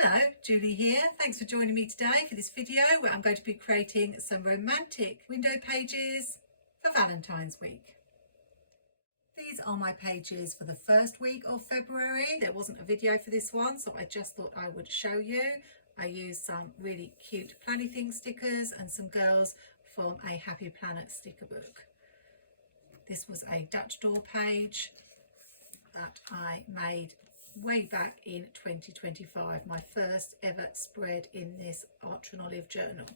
Hello, Julie here. Thanks for joining me today for this video where I'm going to be creating some romantic window pages for Valentine's week. These are my pages for the first week of February. There wasn't a video for this one, so I just thought I would show you. I used some really cute planny thing stickers and some girls from a Happy Planet sticker book. This was a Dutch door page that I made way back in 2025, my first ever spread in this Archer and Olive journal.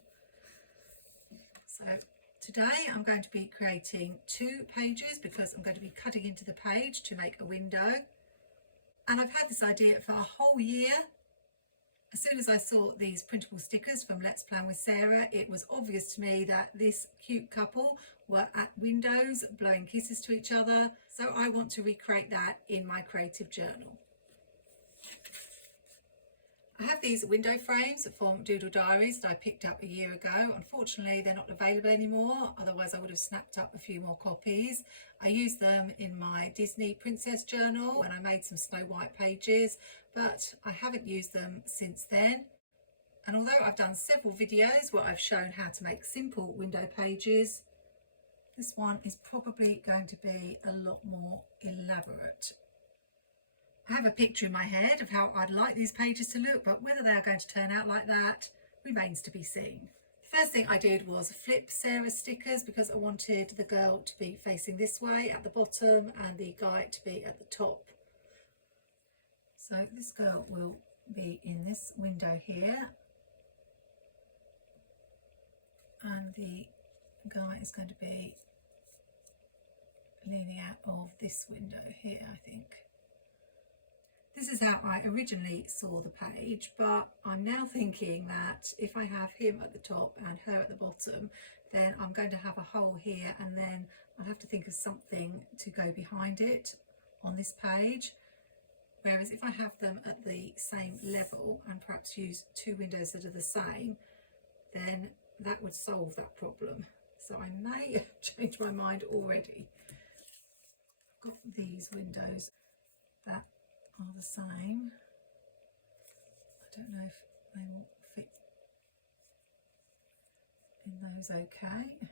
So today I'm going to be creating two pages because I'm going to be cutting into the page to make a window, and I've had this idea for a whole year. As soon as I saw these printable stickers from Let's Plan with Sarah, it was obvious to me that this cute couple were at windows blowing kisses to each other, so I want to recreate that in my creative journal. I have these window frames from Doodle Diaries that I picked up a year ago. Unfortunately, they're not available anymore, otherwise I would have snapped up a few more copies. I used them in my Disney Princess journal when I made some Snow White pages, but I haven't used them since then. And although I've done several videos where I've shown how to make simple window pages, this one is probably going to be a lot more elaborate. I have a picture in my head of how I'd like these pages to look, but whether they are going to turn out like that remains to be seen. The first thing I did was flip Sarah's stickers because I wanted the girl to be facing this way at the bottom and the guy to be at the top. So this girl will be in this window here, and the guy is going to be leaning out of this window here, I think. This is how I originally saw the page, but I'm now thinking that if I have him at the top and her at the bottom, then I'm going to have a hole here, and then I'll have to think of something to go behind it on this page. Whereas if I have them at the same level and perhaps use two windows that are the same, then that would solve that problem. So I may have changed my mind already. I've got these windows that are the same. I don't know if they will fit in those okay.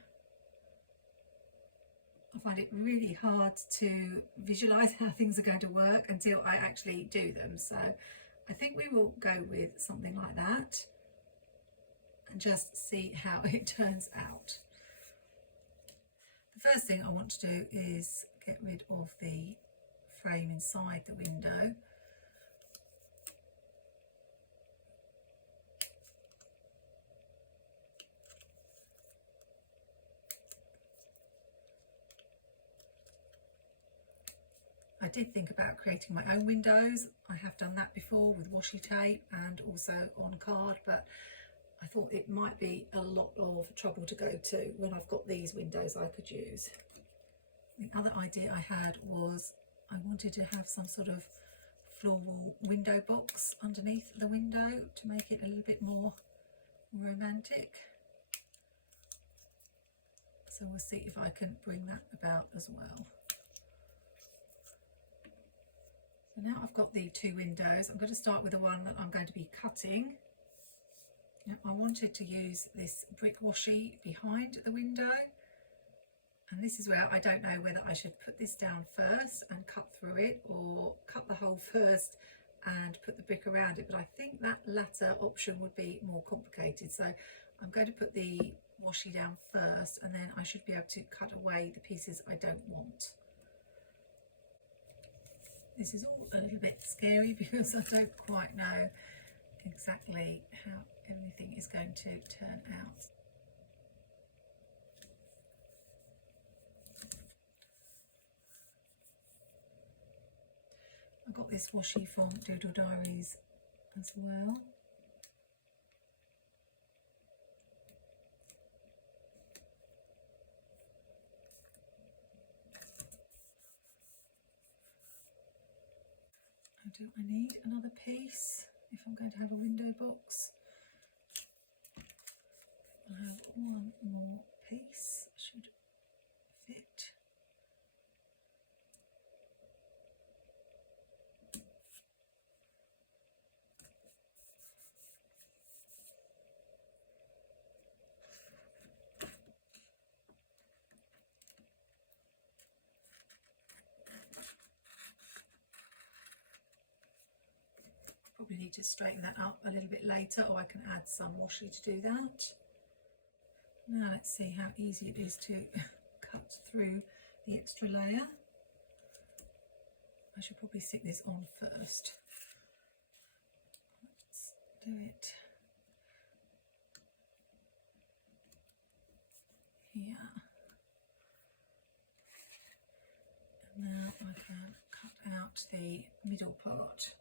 I find it really hard to visualize how things are going to work until I actually do them, so I think we will go with something like that and just see how it turns out. The first thing I want to do is get rid of the frame inside the window. I did think about creating my own windows. I have done that before with washi tape and also on card, but I thought it might be a lot of trouble to go to when I've got these windows I could use. The other idea I had was I wanted to have some sort of floral window box underneath the window to make it a little bit more romantic. So we'll see if I can bring that about as well. So now I've got the two windows, I'm going to start with the one that I'm going to be cutting. Now, I wanted to use this brick washi behind the window. And this is where I don't know whether I should put this down first and cut through it, or cut the hole first and put the brick around it, but I think that latter option would be more complicated. So I'm going to put the washi down first, and then I should be able to cut away the pieces I don't want. This is all a little bit scary because I don't quite know exactly how everything is going to turn out. I got this washi from Doodle Diaries as well. Do I need another piece if I'm going to have a window box? I have one more piece, should fit. probably need to straighten that up a little bit later, or I can add some washi to do that. Now let's see how easy it is to cut through the extra layer. I should probably stick this on first. Let's do it here. And now I can cut out the middle part.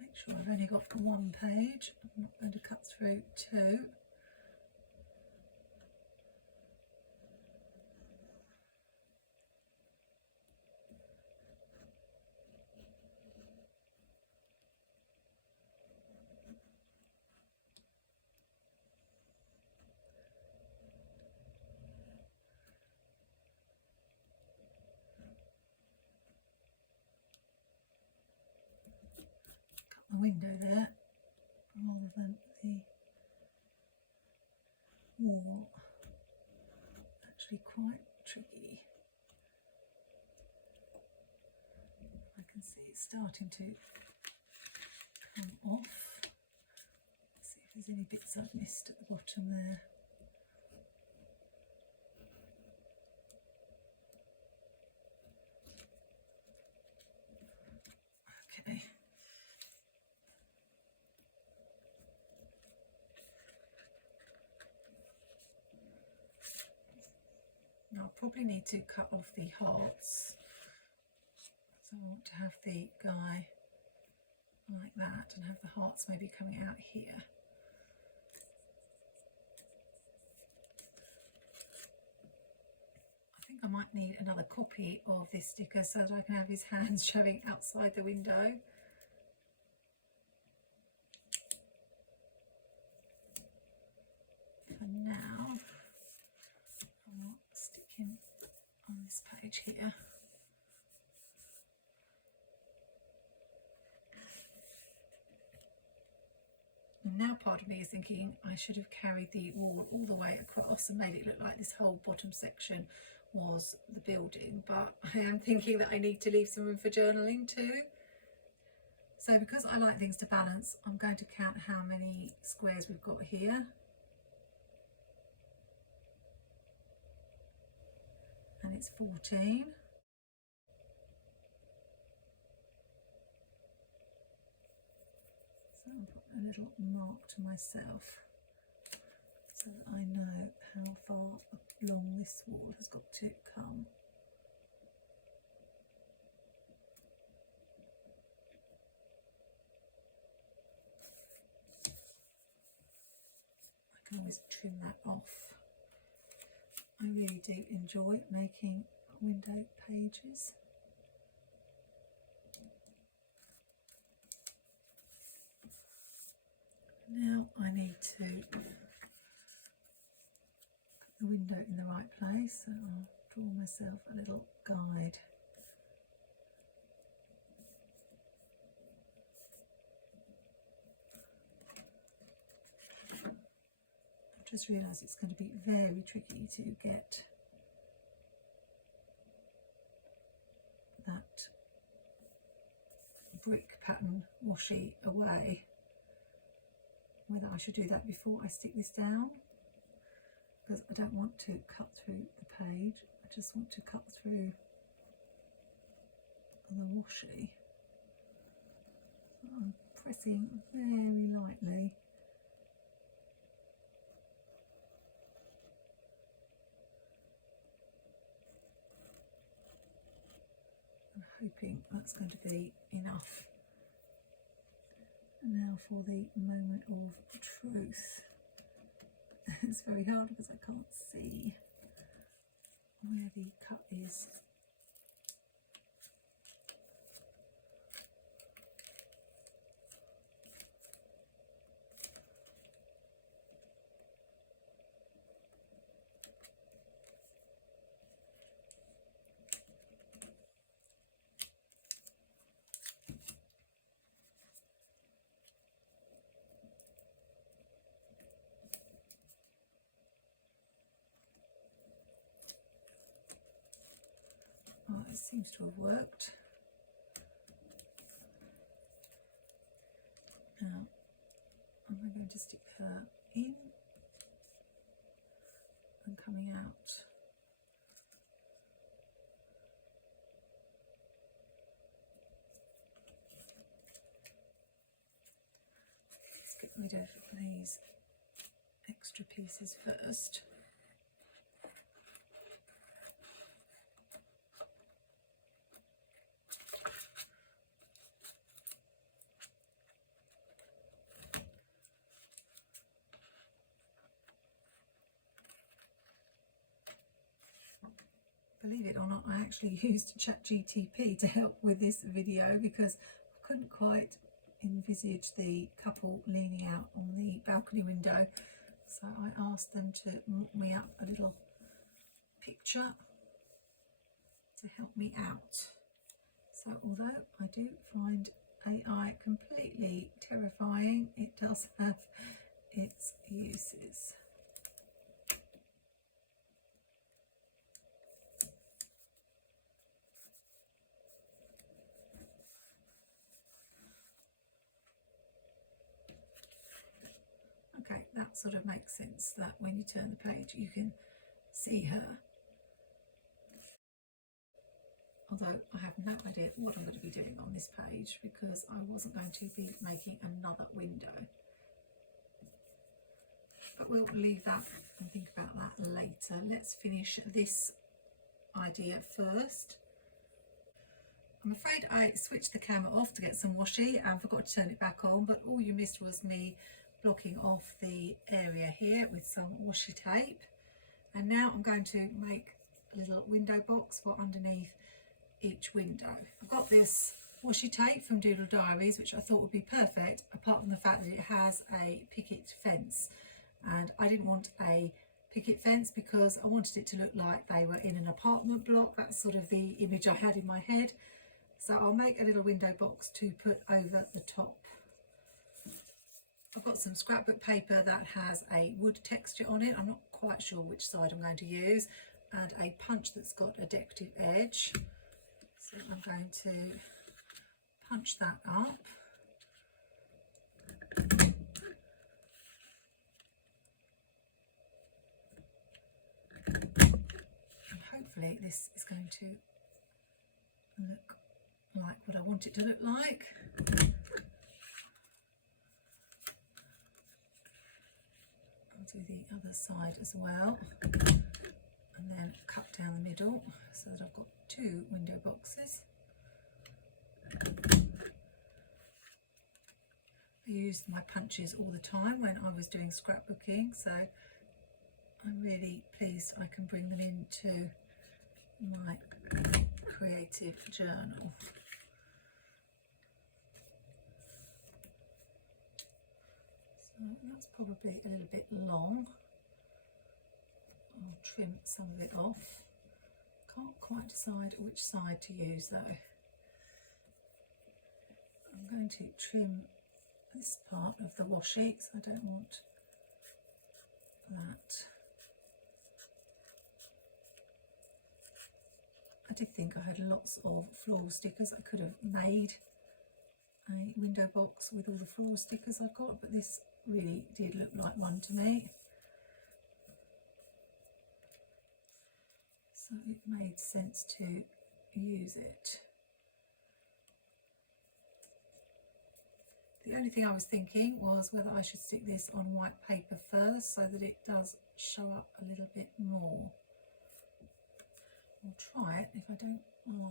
Make sure I've only got one page. I'm not going to cut through two. The window there rather than the wall. Actually quite tricky. I can see it's starting to come off. Let's see if there's any bits I've missed at the bottom there. Okay. Now I'll probably need to cut off the hearts, so I want to have the guy like that and have the hearts maybe coming out here. I think I might need another copy of this sticker so that I can have his hands showing outside the window. For now, I'll stick him on this page here. And now part of me is thinking I should have carried the wall all the way across and made it look like this whole bottom section was the building, but I am thinking that I need to leave some room for journaling too. So because I like things to balance, I'm going to count how many squares we've got here. And it's 14. So I'll put a little mark to myself so that I know how far along this wall has got to come. I can always trim that off. I really do enjoy making window pages. Now I need to put the window in the right place, so I'll draw myself a little guide. I've just realised it's going to be very tricky to get that brick pattern washi away. Whether I should do that before I stick this down, because I don't want to cut through the page, I just want to cut through the washi. So I'm pressing very lightly. I'm hoping that's going to be enough. And now for the moment of truth. It's very hard because I can't see where the cut is. Oh, it seems to have worked. Now, I'm going to stick her in and coming out. Let's get rid of these extra pieces first. Believe it or not, I actually used ChatGPT to help with this video because I couldn't quite envisage the couple leaning out on the balcony window. So I asked them to mock me up a little picture to help me out. So although I do find AI completely terrifying, it does have its uses. Okay, that sort of makes sense, that when you turn the page you can see her. Although I have no idea what I'm going to be doing on this page because I wasn't going to be making another window. But we'll leave that and think about that later. Let's finish this idea first. I'm afraid I switched the camera off to get some washi and forgot to turn it back on, but all you missed was me blocking off the area here with some washi tape. And now I'm going to make a little window box for underneath each window. I've got this washi tape from Doodle Diaries, which I thought would be perfect, apart from the fact that it has a picket fence. And I didn't want a picket fence because I wanted it to look like they were in an apartment block. That's sort of the image I had in my head. So I'll make a little window box to put over the top. I've got some scrapbook paper that has a wood texture on it. I'm not quite sure which side I'm going to use, and a punch that's got a decorative edge. So I'm going to punch that up. And hopefully this is going to look like what I want it to look like. I'll do the other side as well, and then cut down the middle so that I've got two window boxes. I used my punches all the time when I was doing scrapbooking, so I'm really pleased I can bring them into my creative journal. So that's probably a little bit long. I'll trim some of it off. Can't quite decide which side to use though. I'm going to trim this part of the washi because I don't want that. I did think I had lots of floral stickers. I could have made a window box with all the floral stickers I've got, but this really did look like one to me. So it made sense to use it. The only thing I was thinking was whether I should stick this on white paper first so that it does show up a little bit more. I'll try it. If I don't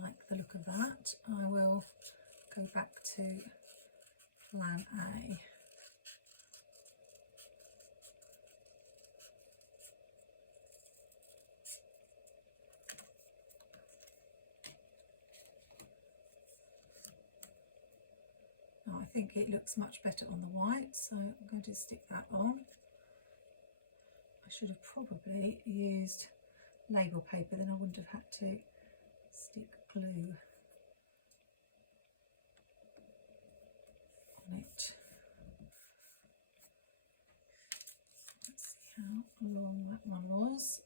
like the look of that, I will go back to plan A. Now I think it looks much better on the white, so I'm going to stick that on. I should have probably used label paper, then I wouldn't have had to stick glue on it. Let's see how long that one was.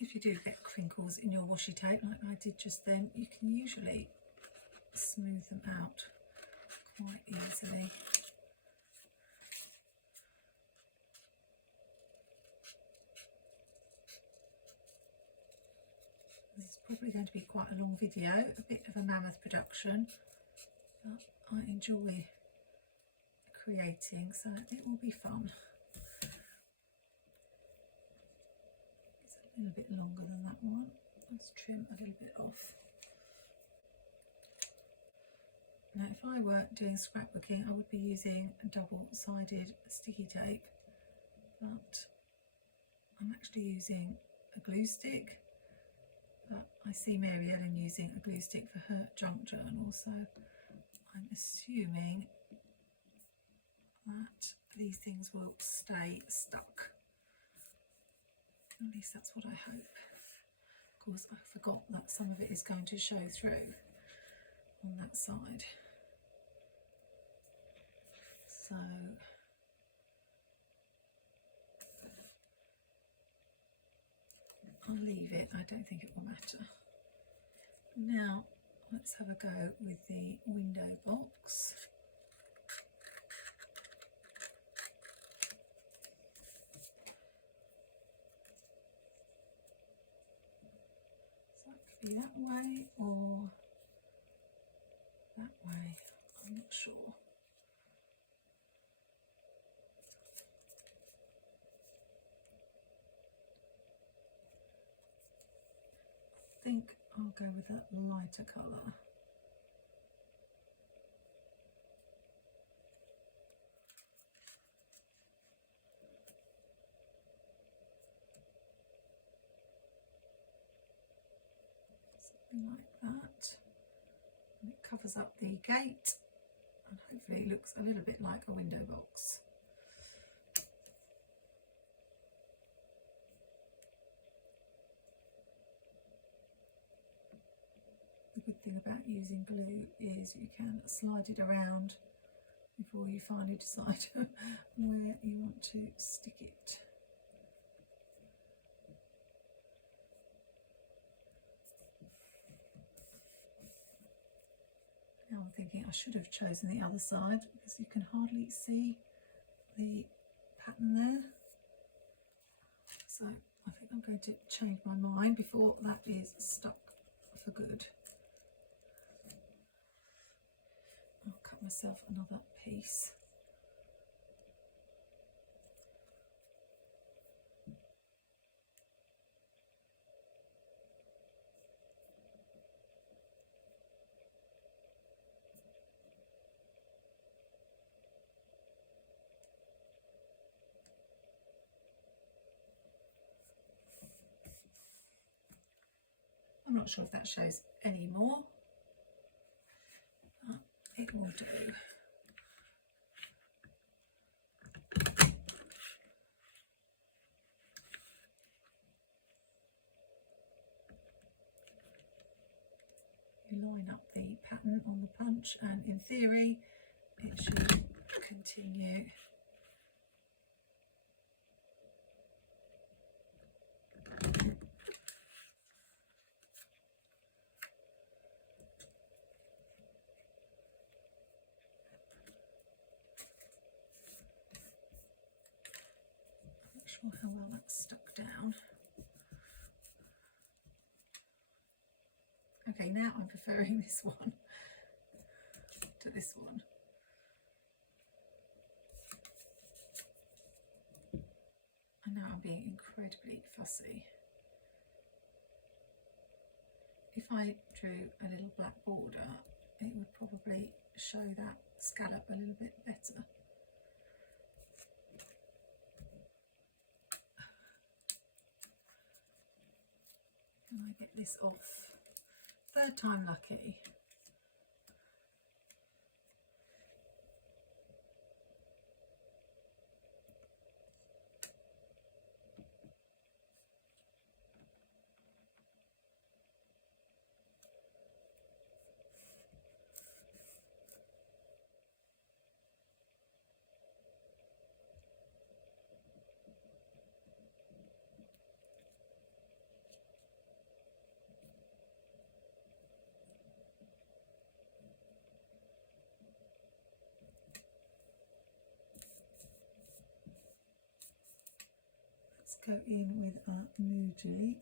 if you do get crinkles in your washi tape like I did just then, you can usually smooth them out quite easily. This is probably going to be quite a long video, a bit of a mammoth production, but I enjoy creating, so it will be fun. It's a little bit longer than that one. Let's trim a little bit off. Now if I were doing scrapbooking, I would be using a double-sided sticky tape, but I'm actually using a glue stick. But I see Mary Ellen using a glue stick for her junk journal, so I'm assuming that these things will stay stuck. At least that's what I hope. Of course, I forgot that some of it is going to show through on that side. So I'll leave it, I don't think it will matter. Now let's have a go with the window box. So it could be that way or that way, I'm not sure. I think I'll go with a lighter colour. Something like that. And it covers up the gate and hopefully it looks a little bit like a window box. The good thing about using glue is you can slide it around before you finally decide where you want to stick it. Now I'm thinking I should have chosen the other side because you can hardly see the pattern there. So I think I'm going to change my mind before that is stuck for good. I'll cut myself another piece. I'm not sure if that shows any more. It will do. You line up the pattern on the punch and in theory it should continue. Not sure how well that's stuck down. Okay, now I'm preferring this one to this one. And now I'm being incredibly fussy. If I drew a little black border, it would probably show that scallop a little bit better. Can I get this off? Third time lucky. go in with our Moody.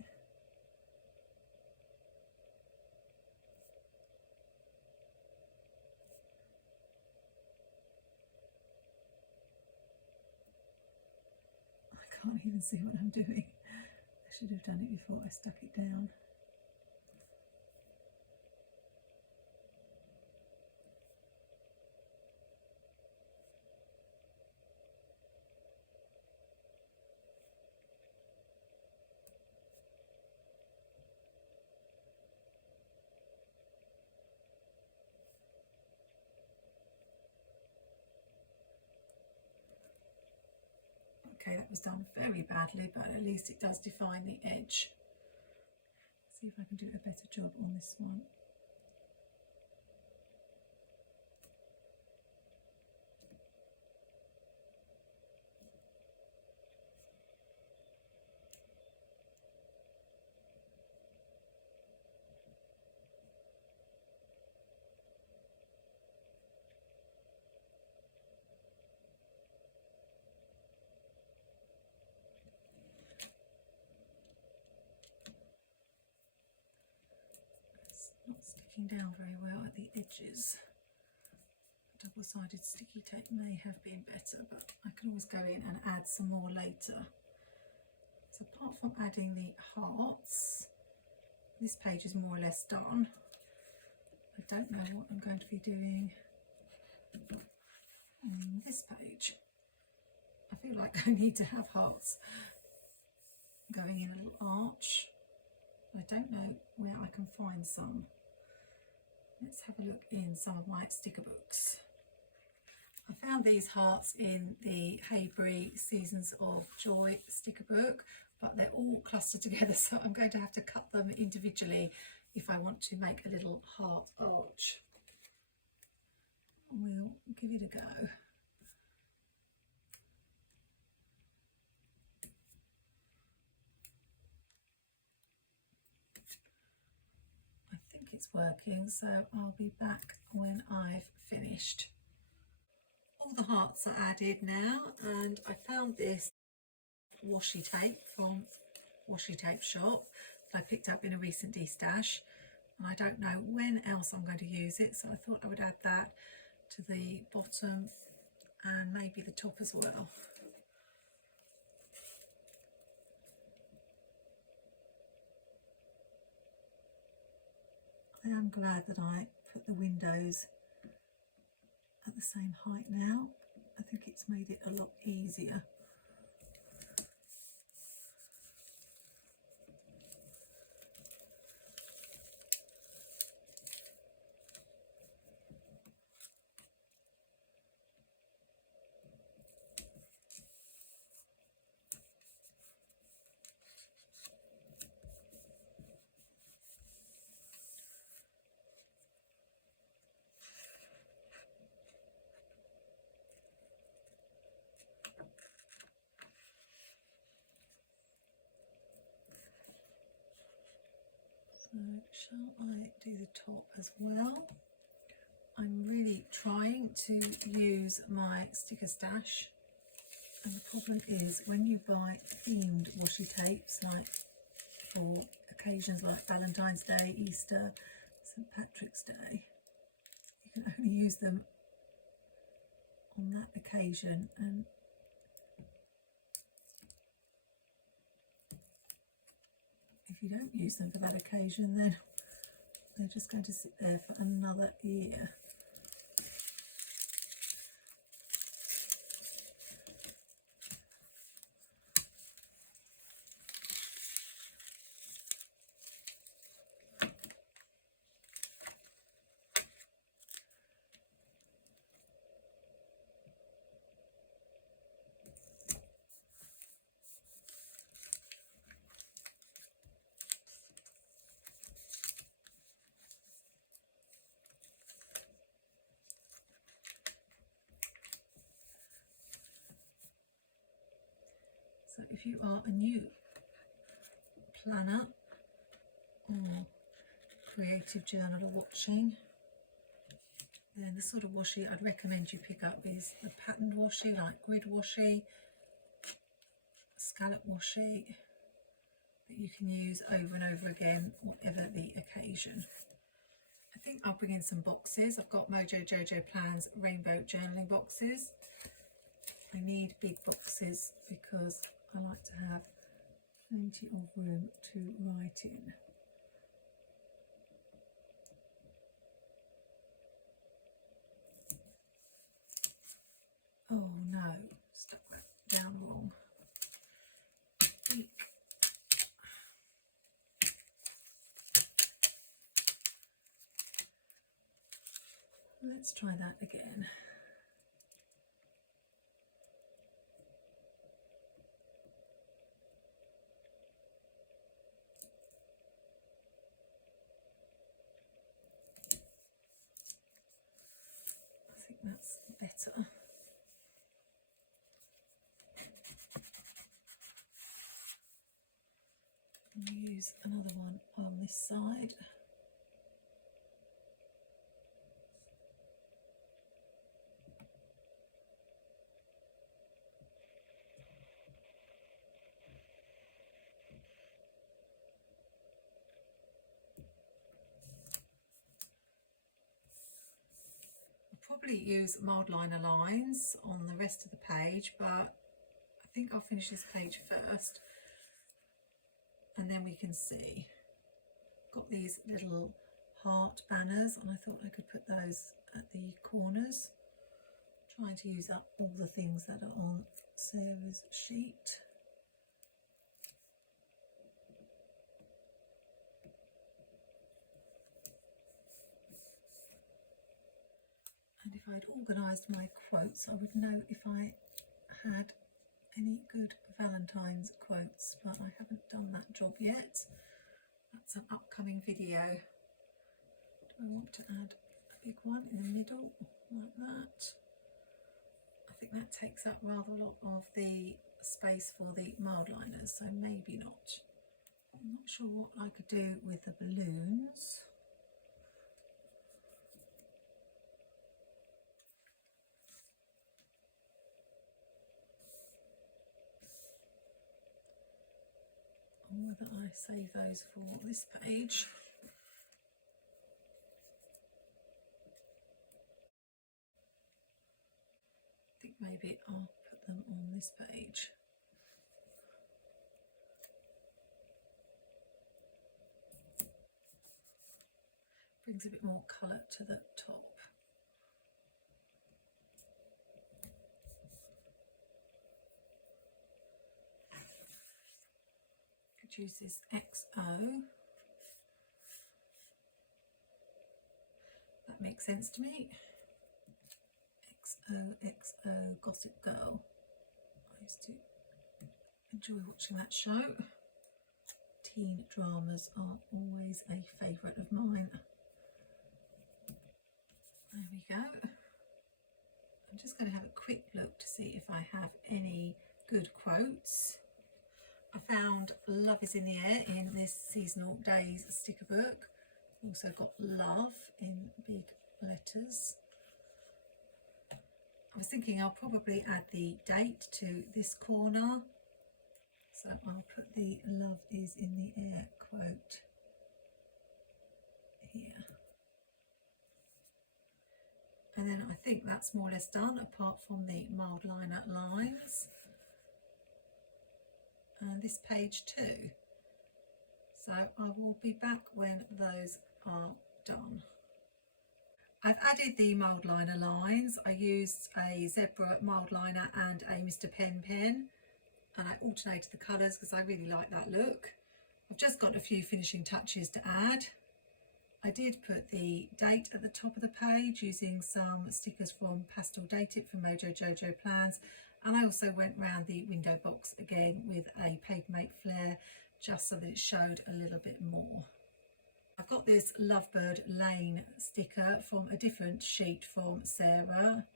I can't even see what I'm doing. I should have done it before I stuck it down. Okay, that was done very badly, but at least it does define the edge. See if I can do a better job on this one. Not sticking down very well at the edges. Double-sided sticky tape may have been better, but I can always go in and add some more later. So apart from adding the hearts, this page is more or less done. I don't know what I'm going to be doing on this page. I feel like I need to have hearts going in a little arch. I don't know where I can find some. Let's have a look in some of my sticker books. I found these hearts in the Haybury Seasons of Joy sticker book, but they're all clustered together, so I'm going to have to cut them individually if I want to make a little heart arch. We'll give it a go. It's working, so I'll be back when I've finished. All the hearts are added now, and I found this washi tape from Washi Tape Shop that I picked up in a recent destash, and I don't know when else I'm going to use it, so I thought I would add that to the bottom and maybe the top as well. I am glad that I put the windows at the same height now. I think it's made it a lot easier. So shall I do the top as well? I'm really trying to use my sticker stash, and the problem is when you buy themed washi tapes, like for occasions like Valentine's Day, Easter, St. Patrick's Day, you can only use them on that occasion, and if you don't use them for that occasion, then they're just going to sit there for another year. So if you are a new planner or creative journaler watching, then the sort of washi I'd recommend you pick up is the patterned washi, like grid washi, scallop washi that you can use over and over again, whatever the occasion. I think I'll bring in some boxes. I've got Mojo Jojo Plans rainbow journaling boxes. I need big boxes because I like to have plenty of room to write in. Oh no, stuck that down wrong. Eek. Let's try that again. I think that's better. I'll use another one on this side. Probably use mild liner lines on the rest of the page, but I think I'll finish this page first and then we can see. Got these little heart banners and I thought I could put those at the corners, trying to use up all the things that are on Sarah's sheet. And if I'd organised my quotes, I would know if I had any good Valentine's quotes, but I haven't done that job yet. That's an upcoming video. Do I want to add a big one in the middle like that? I think that takes up rather a lot of the space for the mild liners, so maybe not. I'm not sure what I could do with the balloons. Or whether I save those for this page. I think maybe I'll put them on this page. Brings a bit more colour to the top. Could use this XO. That makes sense to me. XO Gossip Girl. I used to enjoy watching that show. Teen dramas are always a favourite of mine. There we go. I'm just going to have a quick look to see if I have any good quotes. I found Love is in the Air in this Seasonal Days sticker book. Also got love in big letters. I was thinking I'll probably add the date to this corner. So I'll put the Love is in the Air quote here. And then I think that's more or less done, apart from the mild liner lines. And this page too. So I will be back when those are done. I've added the mild liner lines. I used a zebra mild liner and a Mr. Pen pen, and I alternated the colours because I really like that look. I've just got a few finishing touches to add. I did put the date at the top of the page using some stickers from Pastel Date It from Mojo Jojo Plans, and I also went round the window box again with a Papermate flare just so that it showed a little bit more. I've got this Lovebird Lane sticker from a different sheet from Sarah,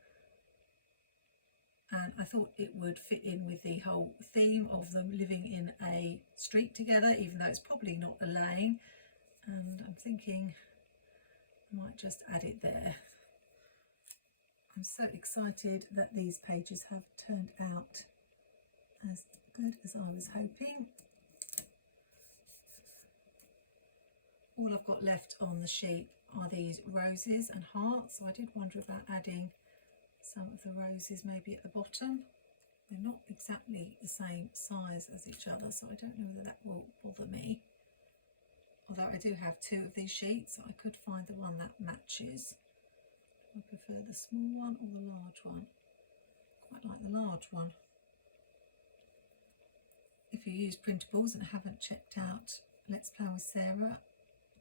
and I thought it would fit in with the whole theme of them living in a street together, even though it's probably not a lane. And I'm thinking I might just add it there. I'm so excited that these pages have turned out as good as I was hoping. All I've got left on the sheet are these roses and hearts, so I did wonder about adding some of the roses maybe at the bottom. They're not exactly the same size as each other, so I don't know whether that will bother me. Although I do have two of these sheets, so I could find the one that matches. I prefer the small one or the large one. Quite like the large one. If you use printables and haven't checked out Let's Plan with Sarah,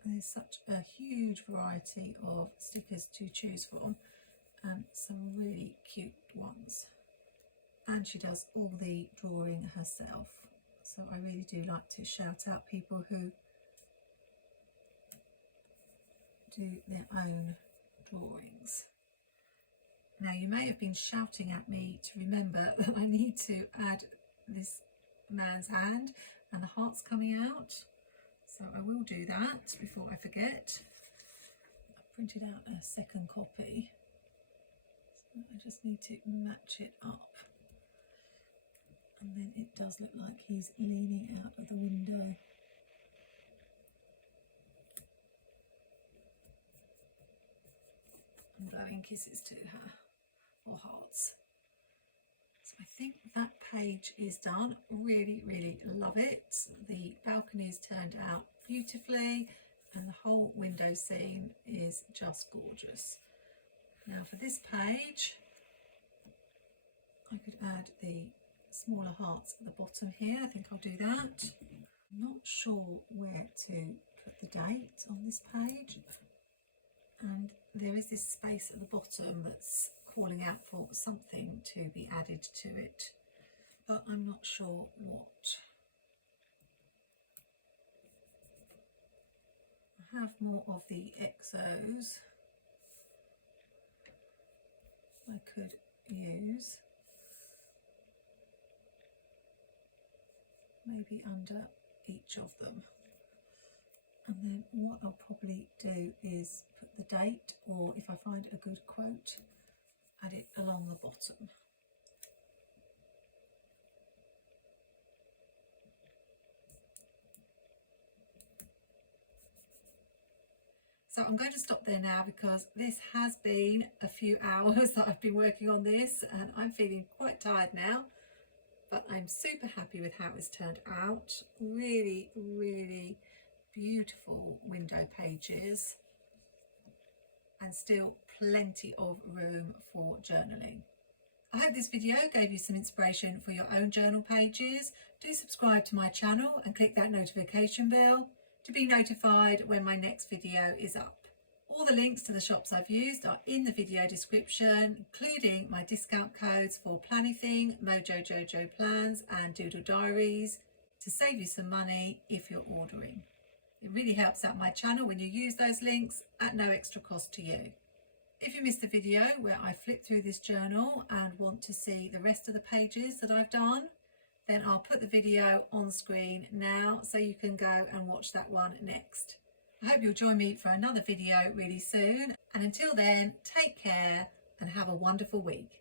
there's such a huge variety of stickers to choose from and some really cute ones. And she does all the drawing herself, so I really do like to shout out people who do their own drawings. Now you may have been shouting at me to remember that I need to add this man's hand and the hearts coming out, so I will do that before I forget. I printed out a second copy, so I just need to match it up, and then it does look like he's leaning out of the window. And blowing kisses to her, or hearts. So I think that page is done. Really, really love it. The balcony's turned out beautifully and the whole window scene is just gorgeous. Now for this page, I could add the smaller hearts at the bottom here. I think I'll do that. I'm not sure where to put the date on this page, and there is this space at the bottom that's calling out for something to be added to it, but I'm not sure what. I have more of the exos I could use, maybe under each of them. And then what I'll probably do is put the date, or if I find a good quote, add it along the bottom. So I'm going to stop there now because this has been a few hours that I've been working on this and I'm feeling quite tired now, but I'm super happy with how it's turned out. Really, really beautiful window pages and still plenty of room for journaling. I hope this video gave you some inspiration for your own journal pages. Do subscribe to my channel and click that notification bell to be notified when my next video is up. All the links to the shops I've used are in the video description, including my discount codes for Plannything, Mojo Jojo Plans and Doodle Diaries to save you some money if you're ordering. It really helps out my channel when you use those links at no extra cost to you. If you missed the video where I flip through this journal and want to see the rest of the pages that I've done, then I'll put the video on screen now so you can go and watch that one next. I hope you'll join me for another video really soon, and until then, take care and have a wonderful week.